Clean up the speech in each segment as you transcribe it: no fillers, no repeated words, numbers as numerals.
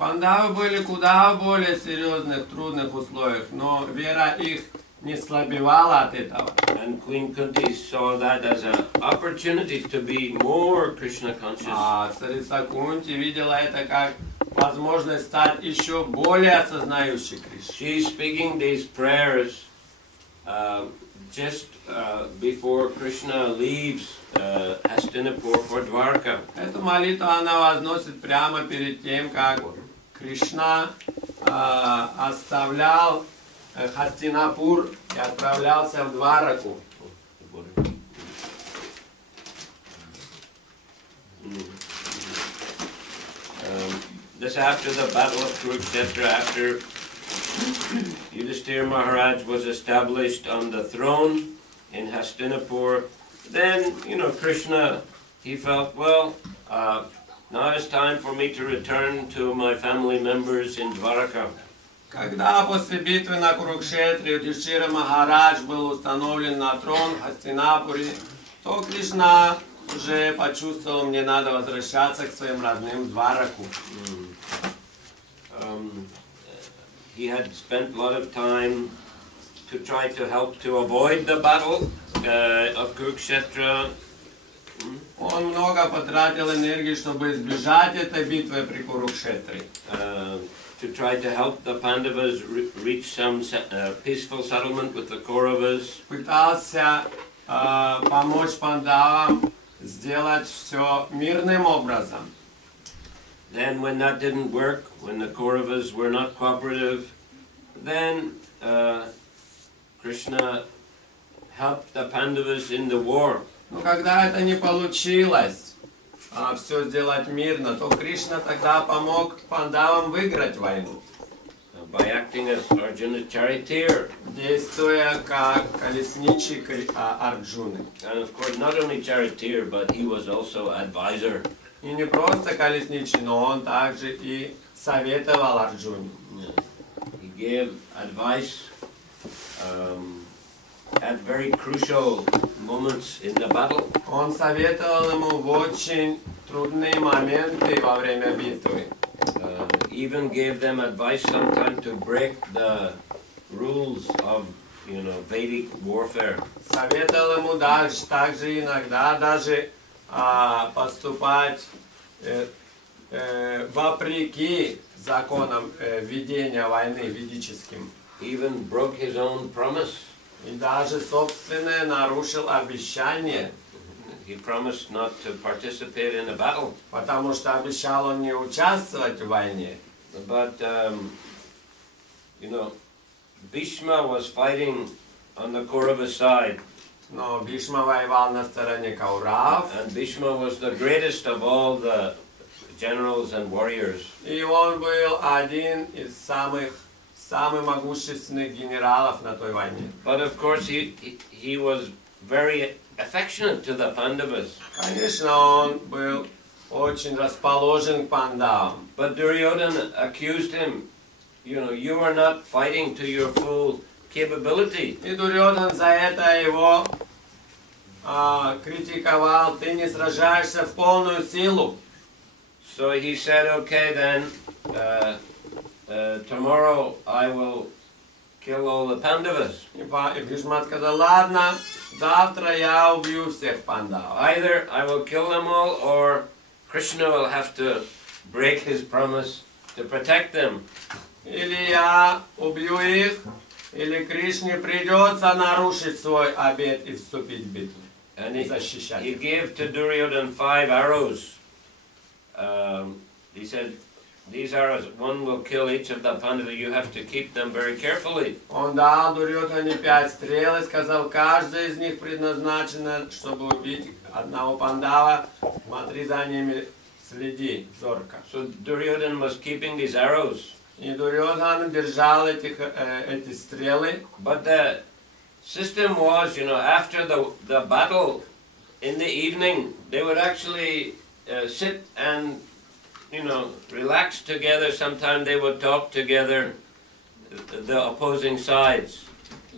Пандавы были куда более серьезных, трудных условиях, но вера их не слабевала от этого. And Queen Kunti saw that as an opportunity to be more Krishna conscious. А царица Кунти видела это как возможность стать еще более осознающей Кришну. She's speaking these prayers just before Krishna leaves Hastinapur for Dwarka. Эту молитву она возносит прямо перед тем, как Кришна оставлял Хастинапур и отправлялся в Двараку. This after the battle of Kurukshetra, after Yudhishthira Maharaj was established on the throne in Hastinapur, then, Krishna, he felt, well, now it's time for me to return to my family members in Dwaraka. Когда после битвы на Курукшетре Юдхишthira Махарадж был установлен на трон в Хастинапуре, то Кришна уже почувствовал, мне надо возвращаться к своим родным в Двараку. He had spent a lot of time to try to help to avoid the battle of Kurukshetra. Он много потратил энергии, чтобы избежать этой битвы при Курукшетре. To try to help the Pandavas reach some peaceful settlement with the Kauravas. Пытался помочь пандавам сделать все мирным образом. Then when that didn't work, when the Kauravas were not cooperative, then Krishna helped the Pandavas in the war. Но когда это не получилось, все сделать мирно, то Кришна тогда помог пандавам выиграть войну. By acting as Arjuna's charioteer. Действуя как колесничий Арджуны. And of course not only charioteer, but he was also advisor. И не просто колесничий, но он также и советовал Арджуне. He gave advice at very crucial moments in the battle. Он советовал ему в очень трудные моменты во время битвы. Even gave them advice sometimes to break the rules of, Vedic warfare. Советовал ему также иногда даже поступать вопреки законам ведения войны ведическим. Even broke his own promise. И даже собственное нарушил обещание. He promised not to participate in a battle. Потому что обещал он не участвовать в войне. But, Bhishma was fighting on the Kaurava side. Но Бхишма воевал на стороне Каурав. And Bhishma was the greatest of all the generals and warriors. И он был один из самых могущественных генералов на той войне. But of course he was very affectionate to the Pandavas. Конечно, он был очень расположен к пандавам. But Duryodhana accused him, you are not fighting to your full capability. И Дурьодан за это его критиковал. Ты не сражаешься в полную силу. So he said, okay, then tomorrow I will kill all the Pandavas. И Бхишма сказал, ладно, завтра я убью всех пандавов. Either I will kill them all, or Krishna will have to break his promise to protect them. Или я убью их, или Кришне придется нарушить свой обет и вступить в битву. And И защищать. he gave to Duryodhana 5 arrows. He said, these arrows, one will kill each of the Pandavas. You have to keep them very carefully. Он дал Дурьодане 5 стрел и сказал, каждая из них предназначена, чтобы убить одного пандава. Смотри за ними, следи зорко. So Duryodhana was keeping these arrows. И Дурьодан держал эти стрелы. But the system was, after the battle in the evening, they would actually sit and, relax together. Sometimes they would talk together, the opposing sides.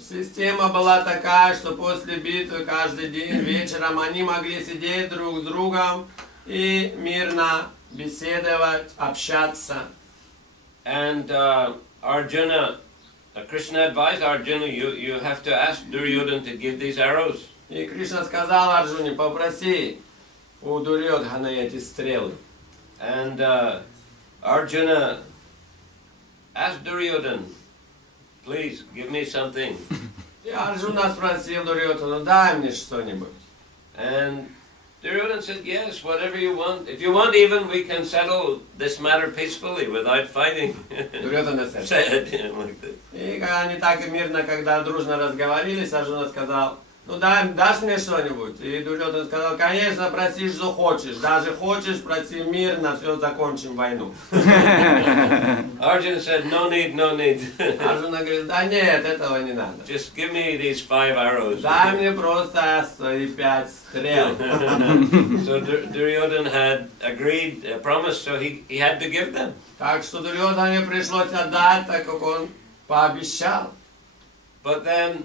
Система была такая, что после битвы каждый день вечером они могли сидеть друг с другом и мирно беседовать, общаться. And Arjuna, Krishna advised Arjuna, you have to ask Duryodhana to give these arrows. И Кришна сказал Арджуне, попроси у Дурьодхана эти стрелы. And Arjuna asked Duryodhana, please give me something. И Арджуна спросил Дурьодхану, дай мне что-нибудь. And Duryodhana said, yes, whatever you want. If you want, even we can settle this matter peacefully without fighting. Дурьодхана said like that. И когда они так мирно, когда дружно разговорились, Арджуна сказал, ну дашь мне что-нибудь? И Дурьодхан сказал, конечно, проси, что хочешь. Даже хочешь, проси мирно, все, закончим войну. Arjuna said, no need, no need. Арджуна говорит, да нет, этого не надо. Just give me these 5 arrows. Дай мне просто свои 5 стрел. So Duryodhana had agreed, promised, so he had to give them. Так что Дурьодхане пришлось отдать, так как он пообещал. But then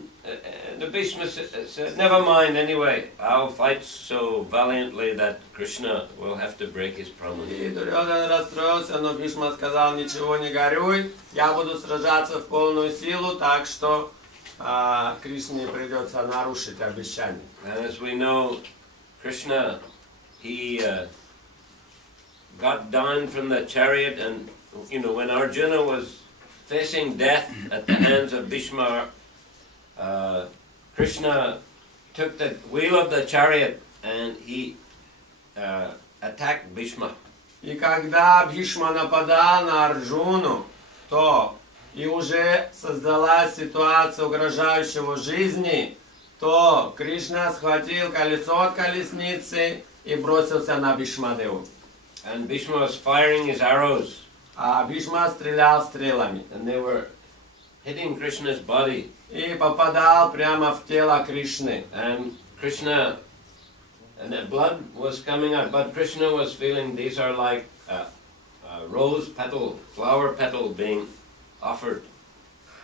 the Bhishma said, never mind anyway, I'll fight so valiantly that Krishna will have to break his promise. И Дурьодан расстроился, но Бхишма сказал, ничего не горюй, я буду сражаться в полную силу, так что Кришне придется нарушить обещание. And as we know, Krishna, he got down from the chariot, and you know, when Arjuna was facing death at the hands of Bhishma, Krishna took the wheel of the chariot and he attacked Bhishma. И когда Бхишма нападал на Арджуну, то и уже создалась ситуация угрожающего жизни, то Кришна схватил колесо от колесницы и бросился на Бхишмадеву. And Bhishma was firing his arrows. А Бхишма стрелял стрелами. And they were hitting Krishna's body. И попадал прямо в тело Кришны. And Krishna, and the blood was coming out, but Krishna was feeling these are like rose petal, flower petal being offered.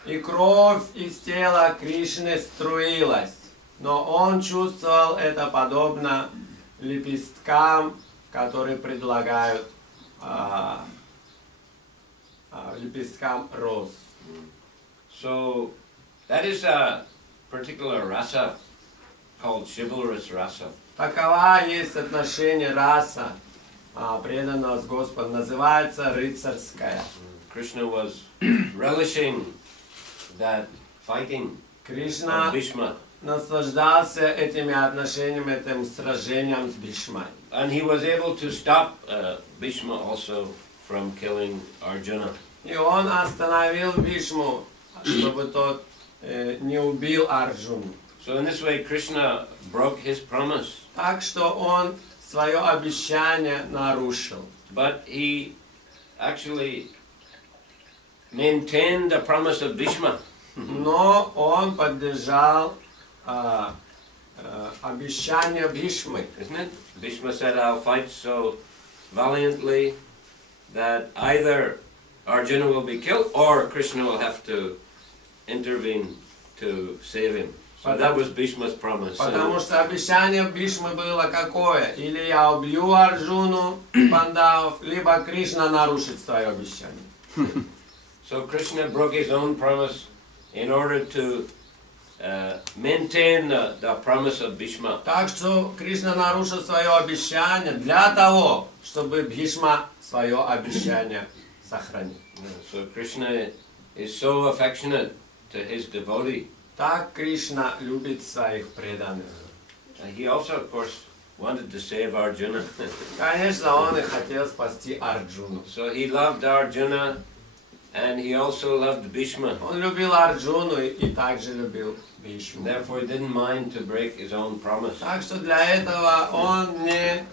И кровь из тела Кришны струилась, но он чувствовал это подобно лепесткам, которые предлагают лепесткам роз. So that is a particular rasa called chivalrous rasa. Такова есть отношение раса преданного с Господом, называется рыцарская. Krishna was relishing that fighting Кришна of Bhishma. наслаждался этими отношениями, этим сражением с Бхишмой. And he was able to stop Bhishma also from killing Arjuna. И он остановил Бхишму, чтобы тот не убил Арджуну. So in this way Krishna broke his promise. Так что он свое обещание нарушил. But he actually maintained the promise of Bhishma. Но он поддержал обещание Бхишмы. Isn't it? Bhishma said, I'll fight so valiantly that either Arjuna will be killed or Krishna will have to intervene to save him. So that was Bhishma's promise. Потому что обещание Бхишмы было какое? Или я убью Арджуну, Пандавов, либо Кришна нарушит свое обещание. So Krishna broke his own promise in order to maintain the promise of Bhishma. Так что Кришна нарушил свое обещание для того, чтобы Бхишма свое обещание сохранил. So Krishna is so affectionate to his devotee. Так Кришна любит своих преданных. He also, of course, wanted to save Arjuna. Конечно, он и хотел спасти Арджуну. So he loved Arjuna and he also loved Bhishma. Он любил Арджуну и также любил Бхишму. Therefore he didn't mind to break his own promise. Так что для этого он не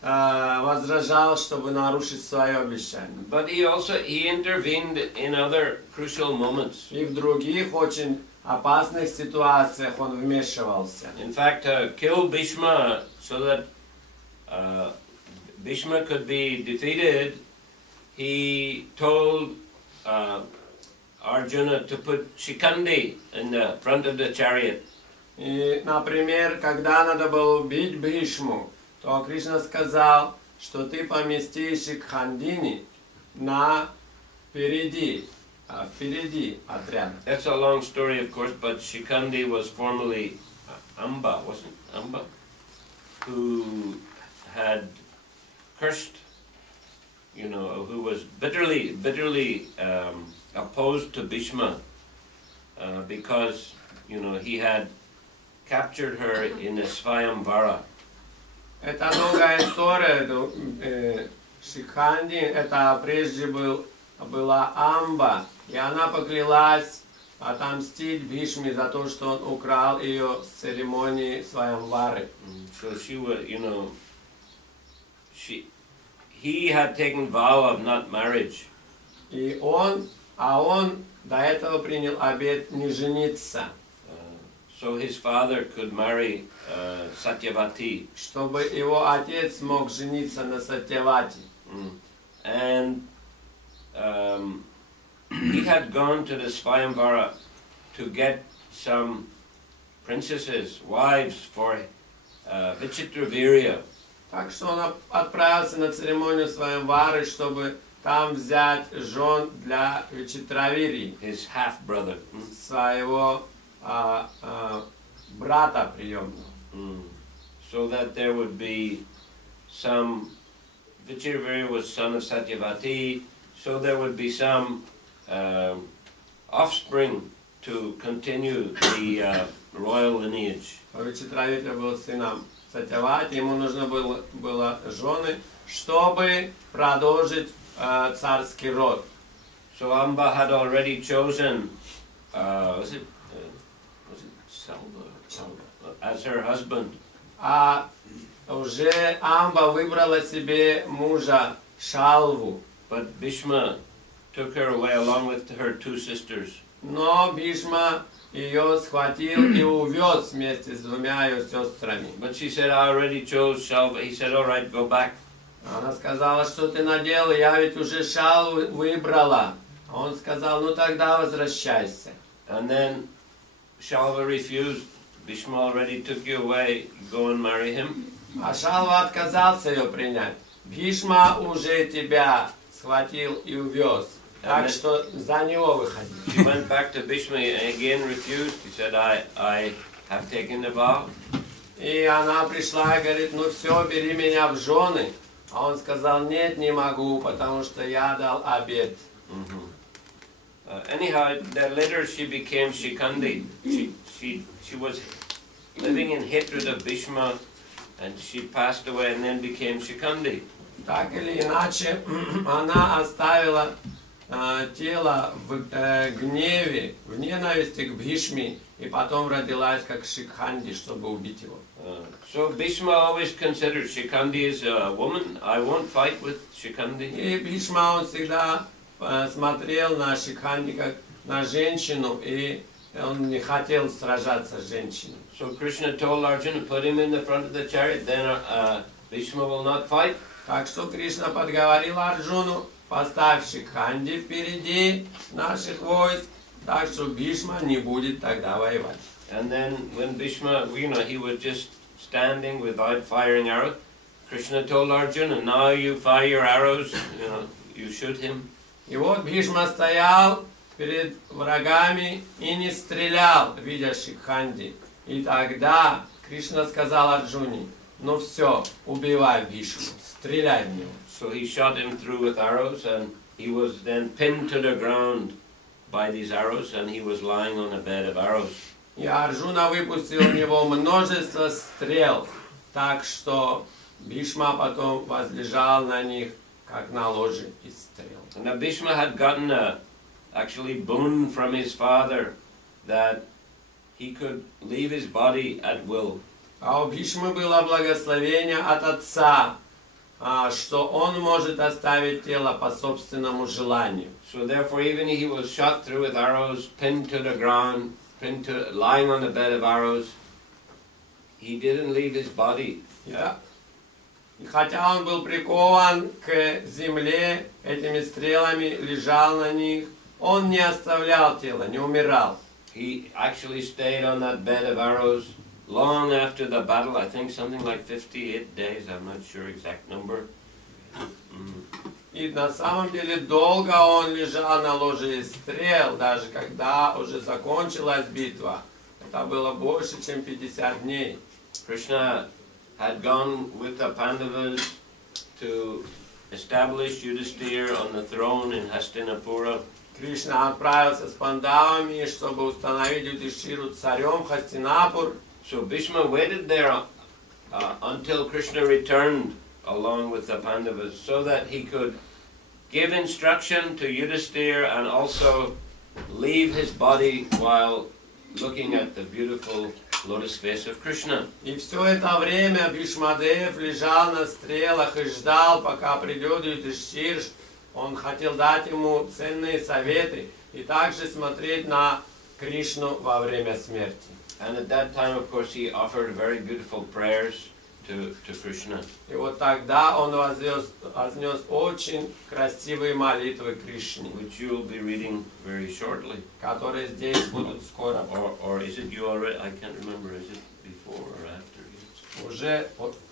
возражал, чтобы нарушить свое обещание. But he intervened in other crucial moments. И в других очень опасных ситуациях он вмешивался. In fact, to kill Bhishma so that Bhishma could be defeated, he told Arjuna to put Shikandi in the front of the chariot. И, например, когда надо было убить Бхишму, то Кришна сказал, что ты поместишь Шикхандини на впереди отряда. That's a long story, of course, but Shikandi was formerly Amba, wasn't it? Amba? Who had cursed, you know, who was bitterly opposed to Bhishma because, you know, he had captured her in a Svayamvara. Это долгая история. Шикханди, это прежде была Амба, и она поклялась отомстить Бхишме за то, что он украл ее с церемонии Сваямвары. So she was, you know, he had taken vow of not marriage. И он до этого принял обет не жениться. So his father could marry Satyavati. Чтобы его отец мог жениться на Сатьявати. And he had gone to the Svayamvara to get some princesses, wives for Vichitravirya. Так что он отправился на церемонию Сваямвары, чтобы там взять жен для Вичитравирии. His half brother. Своего брата приемного. So that there would be some, Vichitravirya was son of Satyavati, so there would be some offspring to continue the royal lineage. Вичитравирия был сыном Сатьявати, ему нужно было жены, чтобы продолжить царский род. So Amba had already chosen, was it Salva, as her husband. А уже Амба выбрала себе мужа Шалву. But Bhishma took her away along with her two sisters. Но Бхишма ее схватил и увез вместе с двумя ее сестрами. But she said, I already chose Shalva. He said, all right, go back. Она сказала, что ты наделала, я ведь уже Шалву выбрала. А он сказал, ну тогда возвращайся. And then Shalva refused. Bhishma already took you away. Go and marry him. А Шалва отказался ее принять. Бхишма уже тебя схватил и увез. Так что за него выходи. She went back to Bhishma and again refused. He said, I have taken the vow. И она пришла и говорит, ну все, бери меня в жены. А он сказал, нет, не могу, потому что я дал обет. Anyhow, later she became Shikandi. She was living in hatred of Bhishma, and she passed away and then became Shikandi. Так или иначе, она оставила тело в гневе, в ненависти к Бхишме, и потом родилась как Шикханди, чтобы убить его. So Bhishma always considered Shikandi as a woman. I won't fight with Shikandi. И Бхишма, он всегда смотрел на Шикханди как на женщину, и он не хотел сражаться с женщиной. So Krishna told Arjuna, put him in the front of the chariot, then Bhishma will not fight. Так что Кришна подговорил Арджуну, поставь Шикханди впереди наших войск, так что Бхишма не будет тогда воевать. And then when Bhishma, you know, he was just standing without firing arrows, Krishna told Arjuna, now you fire your arrows, you know, you shoot him. И вот Бхишма стоял перед врагами и не стрелял, видя Шикханди. И тогда Кришна сказал Арджуне, ну все, убивай Бхишму, стреляй в него. So he shot him through with arrows, and he was then pinned to the ground by these arrows, and he was lying on a bed of arrows. И Арджуна выпустил в него множество стрел, так что Бхишма потом возлежал на них, как на ложе из стрел. And now Bhishma had gotten a actually boon from his father that he could leave his body at will. А у Бхишмы было благословение от отца, что он может оставить тело по собственному желанию. So therefore, even he was shot through with arrows, pinned to the ground, lying on a bed of arrows, he didn't leave his body. И хотя он был прикован к земле этими стрелами, лежал на них, он не оставлял тело, не умирал. He actually stayed on that bed of arrows long after the battle. I think something like 58 days. I'm not sure exact number. И на самом деле долго он лежал на ложе из стрел, даже когда уже закончилась битва. Это было больше, чем 50 дней. Krishna had gone with the Pandavas to establish Yudhisthira on the throne in Hastinapura. Кришна отправился с пандавами, чтобы установить Юдхишthиру царем Хастинапур. So Bhishma waited there until Krishna returned along with the Pandavas, so that he could give instruction to Yudhisthira and also leave his body while looking at the beautiful lotus face of Krishna. И все это время Бхишмадев лежал на стрелах и ждал, пока придет Юдхишthир. Он хотел дать ему ценные советы и также смотреть на Кришну во время смерти. And at that time, of course, he offered very beautiful prayers to Krishna. И вот тогда он вознес очень красивые молитвы Кришне, Which you will be reading very shortly. которые здесь будут скоро. Or is it you already? I can't remember. Is it before or after? Уже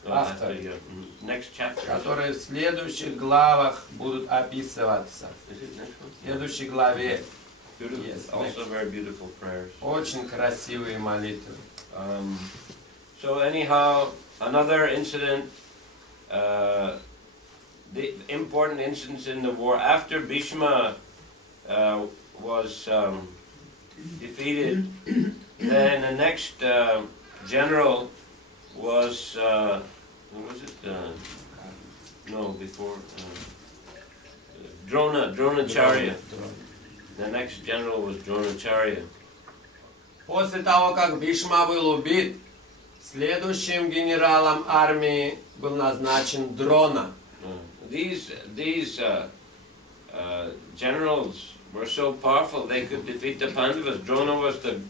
автор, Yeah. Next chapter. которые в следующих главах будут описываться. Is it next one? В следующей главе Beautiful. Yes, Also very beautiful prayers. очень красивые молитвы. So anyhow, another incident, the important incidents in the war after Bhishma was defeated, then the next general was who was it? No, before Dronacharya. The next general was Dronacharya. После того, как Бхишма был убит, следующим генералом армии был назначен Дрона. These generals were so powerful they could defeat the Pandavas. Drona was the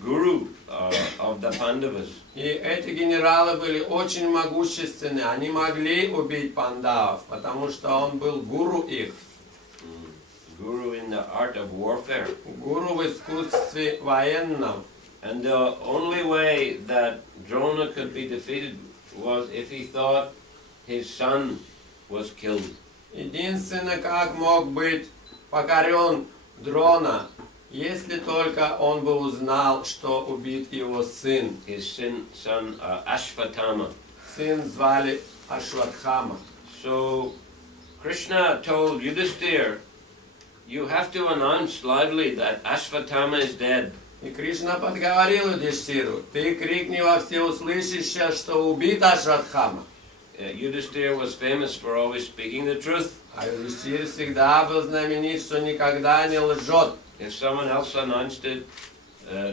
guru of the Pandavas. И эти генералы были очень могущественны. Они могли убить пандавов, потому что он был гуру их. Guru in the art of warfare. Гуру в искусстве военном. And the only way that Drona could be defeated was if he thought his son was killed. Единственное, как мог быть покорен Дрона, если только он бы узнал, что убит его сын. His son Ashvatthama. Сын звали Ашватхама. So Krishna told Yudhisthira, you have to announce loudly that Ashvatthama is dead. И Кришна подговорил Юдхишthиру: ты крикни во всеуслышание, что убит Ашватхама. Yudhisthira was famous for always speaking the truth. А Юдхишthир всегда был знаменит, что никогда не лжет. If someone else announced it,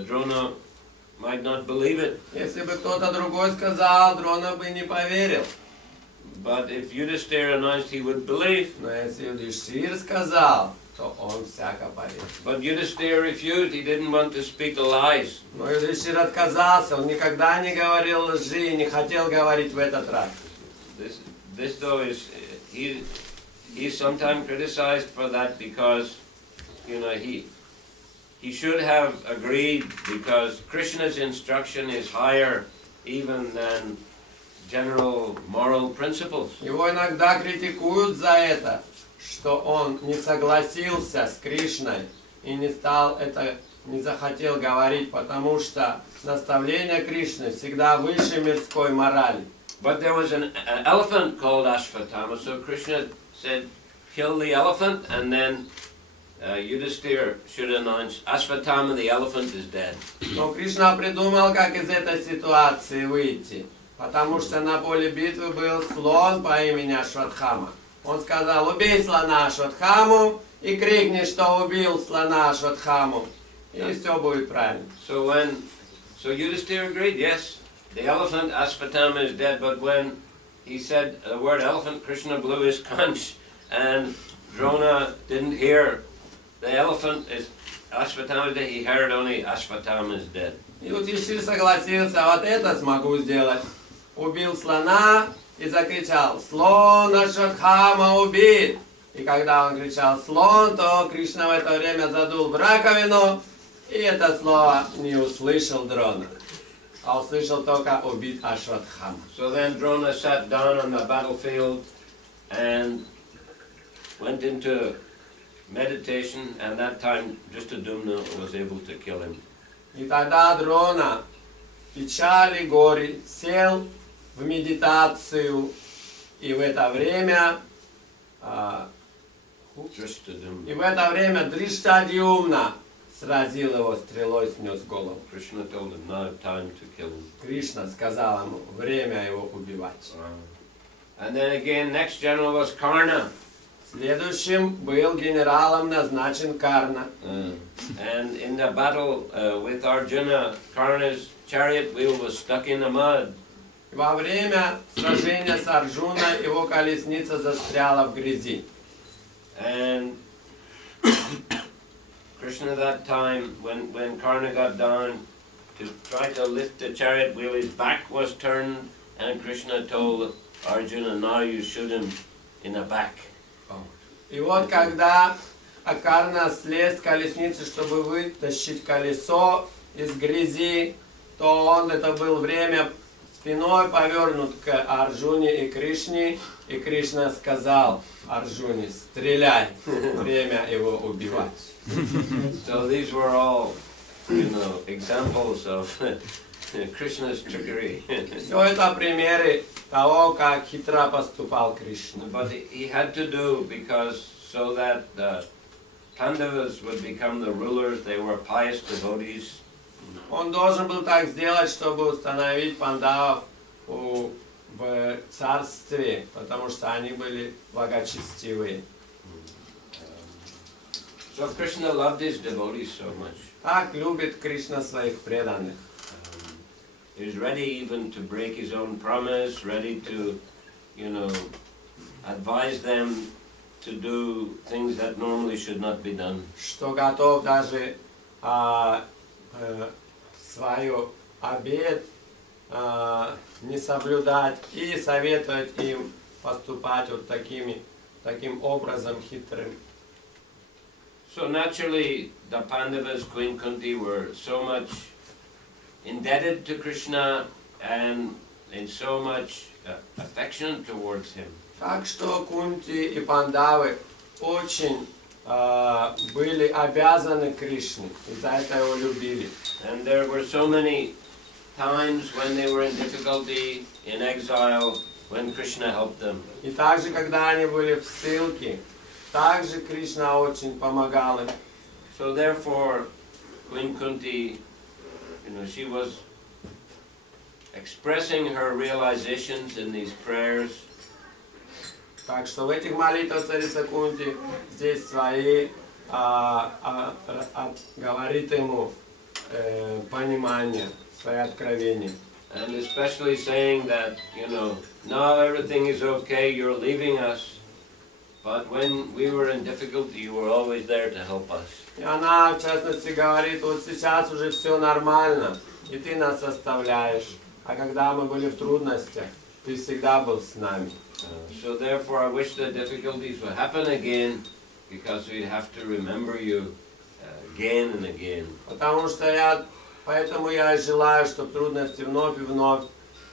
Drona might not believe it. Если бы кто-то другой сказал, Дрона бы не поверил. But if Yudhisthira announced, he would believe. Но если Юдхишthир сказал, то он всяко поверил. But Yudhisthira refused. He didn't want to speak the lies. Но Юдхишthир отказался, он никогда не говорил лжи и не хотел говорить в этот раз. This though is he's sometimes criticized for that because he should have agreed, because Krishna's instruction is higher even than general moral principles. Его иногда критикуют за это, что он не согласился с Кришной и не захотел говорить, потому что наставление Кришны всегда выше мирской морали. But there was an elephant called Ashvatthama, so Krishna said, kill the elephant, and then Yudhisthira should announce, Ashvatthama, the elephant, is dead. Но Кришна придумал, как из этой ситуации выйти, потому что на поле битвы был слон по имени Ашватхама. Он сказал: убей слона Ашватхаму и крикни, что убил слона Ашватхаму, и все будет правильно. So Yudhisthira agreed, yes, the elephant Ashvatthama is dead, but when he said the word elephant, Krishna blew his conch, and Drona didn't hear the elephant is Ashvatthama dead, he heard only Ashvatthama is dead. И Юдхишthир согласился: вот это смогу сделать. Убил слона и закричал: слон Ашватхама убит. И когда он кричал слон, то Кришна в это время задул в раковину, и это слово не услышал Дрона, а услышал только убит Ашватхама. So then Drona sat down on the battlefield, and went into meditation, and that time Dristadumna was able to kill him. И тогда Дрона, печали, горе, сел в медитацию, и в это время Дриштадюмна сразил его стрелой, снес голову. Krishna told him now time to kill him. Кришна сказал ему, время его убивать. And then again, next general was Karna. Следующим был генералом назначен Карна. And in the battle with Arjuna, Karna's chariot wheel was stuck in the mud. Во время сражения с Арджуной его колесница застряла в грязи. And Krishna that time, when Karna got down to try to lift the chariot wheel, his back was turned, and Krishna told Arjuna, now you shoot him in the back. И вот когда Карна слез с колесницы, чтобы вытащить колесо из грязи, то он, это было время, спиной повернут к Арджуне и Кришне, и Кришна сказал Арджуне, стреляй, время его убивать. So these were all, examples of Krishna's trickery. Все это примеры того, как хитро поступал Кришна. But he had to do because so that the Pandavas would become the rulers, they were pious devotees. Он должен был так сделать, чтобы установить пандавов в царстве, потому что они были благочестивые. So Krishna loved his devotees so much. Так любит Кришна своих преданных. He was ready even to break his own promise, ready to, advise them to do things that normally should not be done. Что готов даже свою обет не соблюдать и советовать им поступать вот таким образом хитрым. So naturally, the Pandavas, Queen Kunti, were so much indebted to Krishna and in so much affection towards him. Так что Кунти и Пандавы очень были обязаны Кришне, и за это его любили. And there were so many times when they were in difficulty, in exile, when Krishna helped them. И также, когда они были в ссылке, также Кришна очень помогал им. So therefore, Queen Kunti, she was expressing her realizations in these prayers. Так что в этих молитвах царица Кунти здесь свои говорит ему понимание, свои откровения. And especially saying that, now everything is okay, you're leaving us, but when we were in difficulty, you were always there to help us. И она, в частности, говорит, вот сейчас уже все нормально, и ты нас оставляешь, а когда мы были в трудностях, ты всегда был с нами. So therefore, I wish the difficulties will happen again, because we have to remember you again and again. Потому что поэтому я и желаю, чтобы трудности вновь и вновь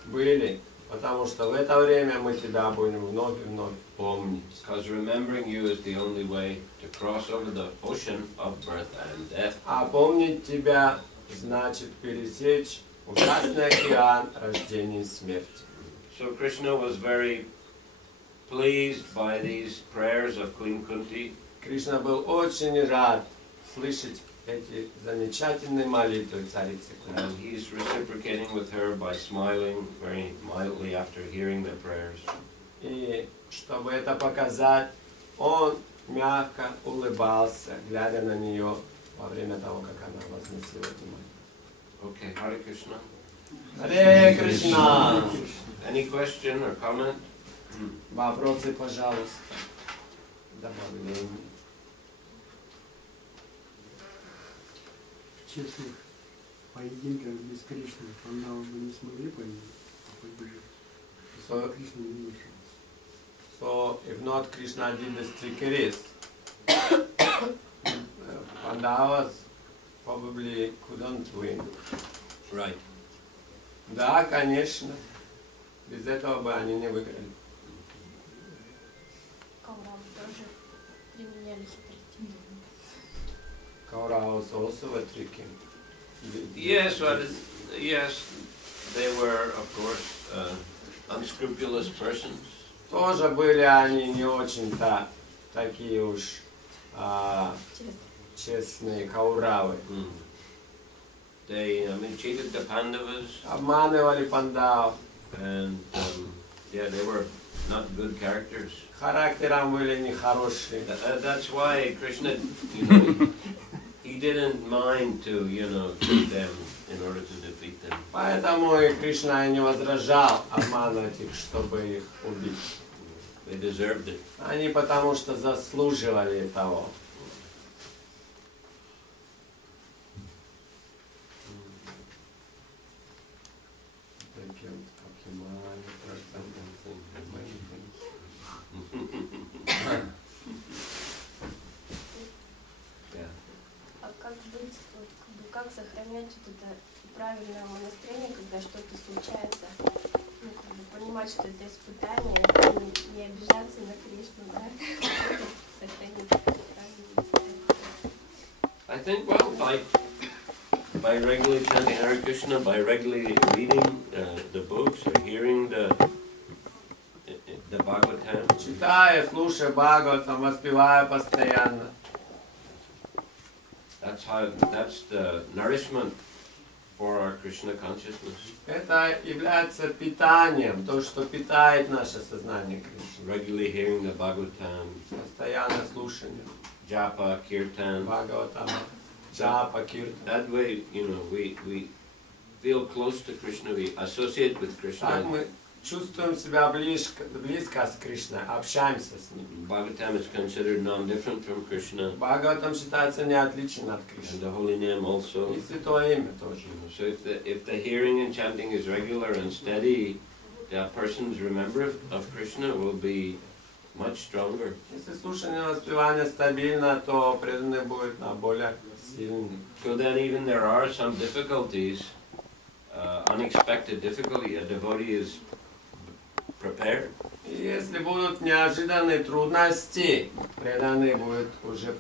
были, потому что в это время мы тебя будем вновь и вновь помнить. Because remembering you is the only way to cross over the ocean of birth and death. А помнить тебя значит пересечь ужасный океан рождения и смерти. So Krishna was very pleased by these prayers of Queen Kunti. Кришна был очень рад слышать эти замечательные молитвы царицы Кунти. And he's reciprocating with her by smiling very mildly after hearing the prayers. И чтобы это показать, он мягко улыбался, глядя на нее во время того, как она возносила эти молитвы. Okay, Hare Krishna. Харе Кришна! Any question or comment? Вопросы, пожалуйста. Добавления. В честных поединках без Кришны пандавы бы не смогли победить, Кришна не вмешался. So, if not Krishna did the trickeries, Pandavas probably couldn't win. Right. Да, конечно. Без этого бы они не выиграли. Кауравы тоже Kauravas also were tricky. Yes, well, yes, they were, of course, unscrupulous persons. Тоже были они не очень-то такие уж честные кауравы. They, cheated the Pandavas. Обманывали пандав. And yeah, they were not good characters. Характером были нехорошие. That's why Krishna, he didn't mind to, kill them in order to defeat them. Поэтому и Кришна и не возражал обманывать их, чтобы их убить. They deserved it. Они потому что заслуживали того. Как сохранять вот это правильное настроение, когда что-то случается, понимать, что это испытание, не обижаться на Кришну, да? Сохранить правильное настроение. I think, well, by regularly chanting Hare Krishna, by regularly reading the books or hearing the Bhagavatam. Читая, слушая Бхагаватам, воспевая постоянно. That's the nourishment for our Krishna consciousness. Это является питанием, то, что питает наше сознание Кришны. Regularly hearing the Bhagavatam. Постоянное слушание. Japa, Kirtan. Bhagavatam, Japa, Kirtan. That way, we feel close to Krishna, we associate with Krishna. Так мы чувствуем себя близко с Кришной, общаемся с ним. Bhagavatam is considered non-different from Krishna. Бхагаватам считается неотличен от And Кришны. the holy name also. И святое имя тоже. So if the hearing and chanting is regular and steady, the person's remembrance of Krishna will be much stronger. Если слушание и воспевание стабильно, то преданный будет более сильный. So then even there are some difficulties, unexpected difficulty, a devotee is prepared. И если будут неожиданные трудности, преданный будет уже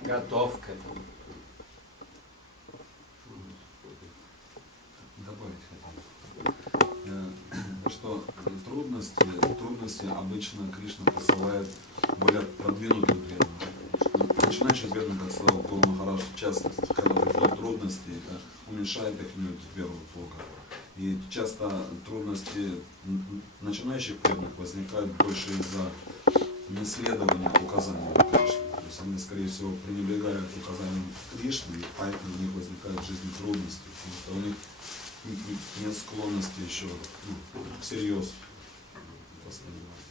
готов к этому. Добавить хотел, что трудности обычно Кришна посылает более продвинутым преданным. Начинающий преданный, как сказал Пол Ма, часто, когда приходят трудности, это уменьшает их веру в Бога. И часто трудности начинающих преданных возникают больше из-за неследования указаниям Кришны. То есть они, скорее всего, пренебрегают указаниям Кришны, и поэтому у них возникают в жизни трудности, потому что у них нет склонности еще всерьез воспринимать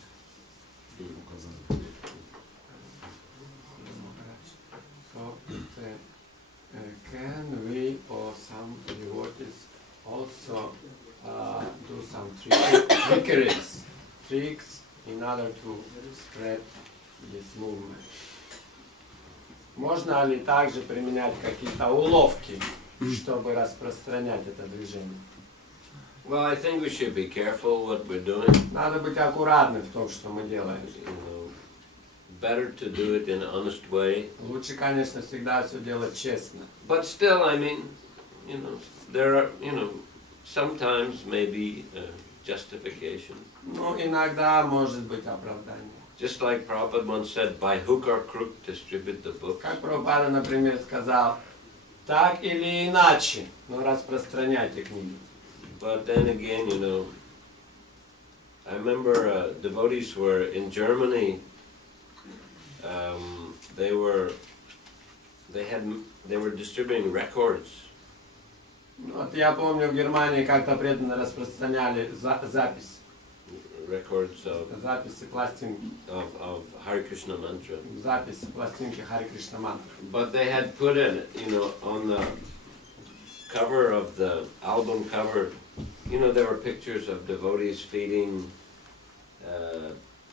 указания. Can we or some devotees also do some tricks in order to spread this movement? Можно ли также применять какие-то уловки, чтобы распространять это движение? Well, I think we should be careful what we're doing. Надо быть аккуратным в том, что мы делаем. Better to do it in an honest way. Лучше, конечно, всегда все делать честно. But still, there are, sometimes maybe justification. Ну, иногда может быть оправдание. Just like Prabhupada once said, by hook or crook, distribute the book. Как Прабхупада, например, сказал, так или иначе, но распространяйте книги. But then again, I remember devotees were in Germany. They were distributing records. Вот я помню, в Германии как-то преданно распространяли запись. Records записи пластинки. Of Hare Krishna mantra. Записи пластинки Харе Кришна мантры. But they had put it, on the cover of the album cover, there were pictures of devotees feeding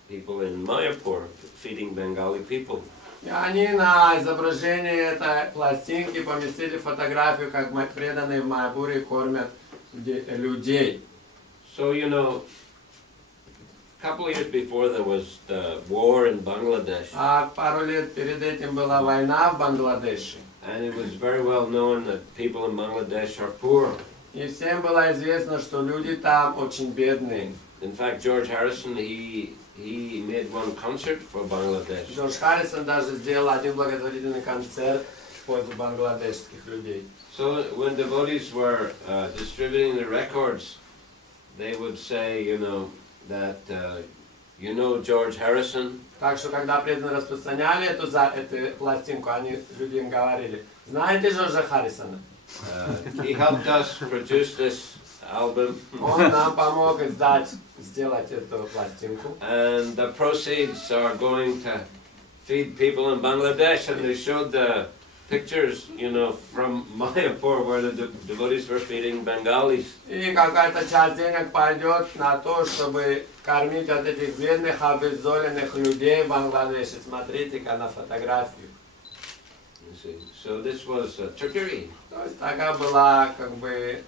people in Mayapur, feeding Bengali people. И они на изображении этой пластинки поместили фотографию, как преданные в Майапуре кормят людей. So, couple of years before there was the war in Bangladesh. А пару лет перед этим была война в Бангладеше. And it was very well known that people in Bangladesh are poor. И всем было известно, что люди там очень бедные. In fact, George Harrison, he made one concert for Bangladesh. Джордж Харрисон даже сделал один благотворительный концерт в пользу бангладешских людей. So when devotees were distributing the records, they would say, you know, that you know George Harrison. Так что, когда преданные распространяли эту пластинку, они людям говорили: знаете Джорджа Харрисона? He helped us produce this album. Он нам помог сделать эту пластинку. And the proceeds are going to feed people in Bangladesh. And they showed the pictures, you know, from Mayapur where the devotees were feeding Bengalis. И какая-то часть денег пойдет на то, чтобы кормить от этих бедных, обездоленных людей в Бангладеше. Смотрите-ка на фотографию. So this was trickery. То есть такая была как бы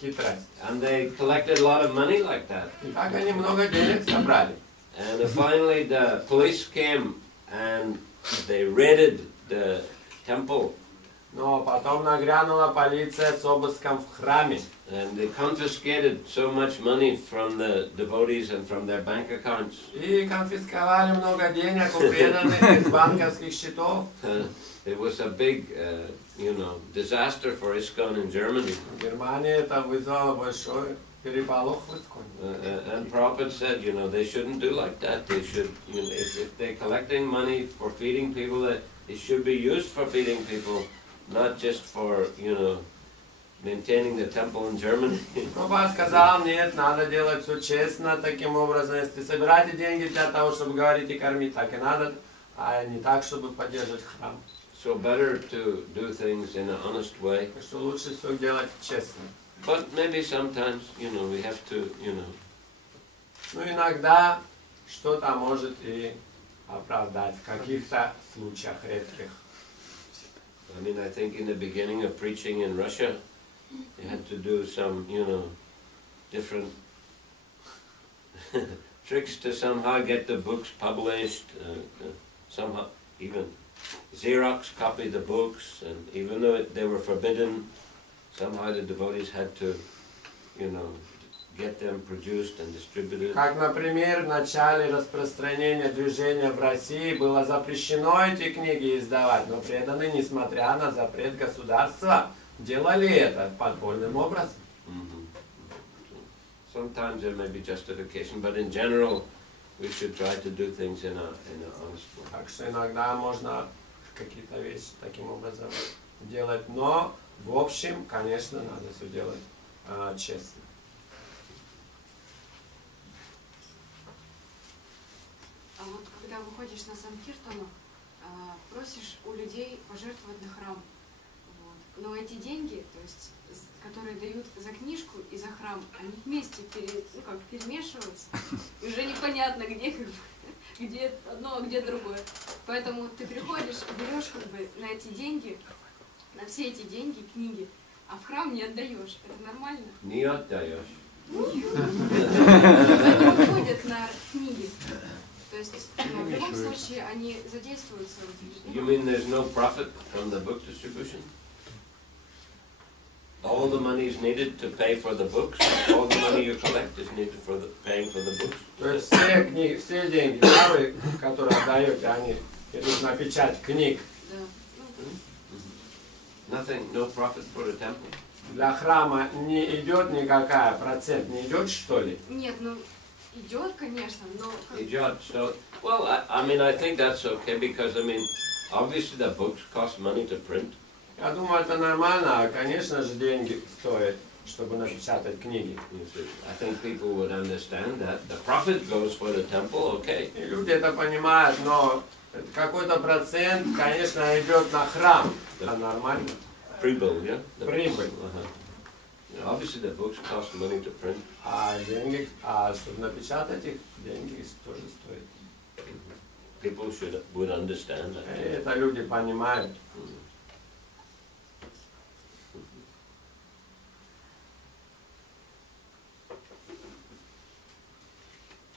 хитрость. And they collected a lot of money like that. И так они много денег собрали. And finally the police came and they raided the temple. Но потом нагрянула полиция с обыском в храме. And they confiscated so much money from the devotees and from their bank accounts. И конфисковали много денег у преданных из банковских счетов. It was a big, you know, disaster for ISKCON in Germany. В Германии это вызвало большой переполох в ИСККОНе. And Prabhupada said, you know, they shouldn't do like that. They should, you know, if they're collecting money for feeding people, that it should be used for feeding people, not just for, you know, maintaining the temple in Germany. Прабхупада сказал: нет, надо делать все честно, таким образом, если собираете деньги для того, чтобы говорить и кормить, так и надо, а не так, чтобы поддерживать храм. So better to do things in an honest way. Так что лучше все делать честно. But maybe sometimes, you know, we have to, you know. Ну, иногда что-то может и оправдать в каких-то случаях редких. I mean, I think in the beginning of preaching in Russia, you had to do some, you know, different tricks to somehow get the books published, somehow even Xerox copy the books, and even though they were forbidden, somehow the devotees had to, you know, get them produced and distributed. Как, например, в начале распространения движения в России было запрещено эти книги издавать, но преданные, несмотря на запрет государства, делали это подпольным образом. Sometimes there may be justification, but in general, we should try to do things in a honest way. Так что иногда можно какие-то вещи таким образом делать, но в общем, конечно, надо все делать честно. А вот когда выходишь на Санкиртану, просишь у людей пожертвовать на храм. Вот. Но эти деньги, то есть, которые дают за книжку и за храм, они вместе перемешиваются. И уже непонятно, где одно, а где другое. Поэтому ты приходишь и берешь на эти деньги, на все эти деньги книги, а в храм не отдаешь. Это нормально? Не отдаешь. Они уходят на книги. То есть, в любом случае, они задействуются. You mean there's no profit from the book distribution? All the money is needed to pay for the books. All the money you collect is needed for paying for the books. То есть все книги, все деньги, правы, которые отдаете, они идут на печать книг. Nothing, no profit for the temple. Для храма не идет никакая, процент не идет, что ли? Нет, ну идет, конечно, но... Idiots. So, well, I mean, I think that's okay because, I mean, obviously the books cost money to print. Я думаю, это нормально, конечно же, деньги стоят, чтобы напечатать книги. I think people would understand that. The profit goes for the temple, okay. И люди это понимают, но какой-то процент, конечно, идет на храм. Это нормально. Прибыль, yeah? Прибыль. Obviously the books cost money to print. А деньги, чтобы напечатать их, деньги тоже стоят. People would understand that. И это люди понимают.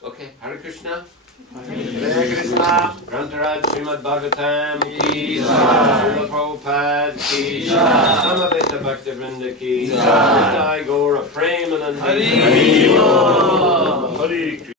Okay. Okay, Hare Krishna. Hare Krishna. Grantaraj Srimad Bhagavatam ki Shrila Prabhupade ki Samaveta Bhaktivinoda ki Jai Gaura Premanand Hari Krishna.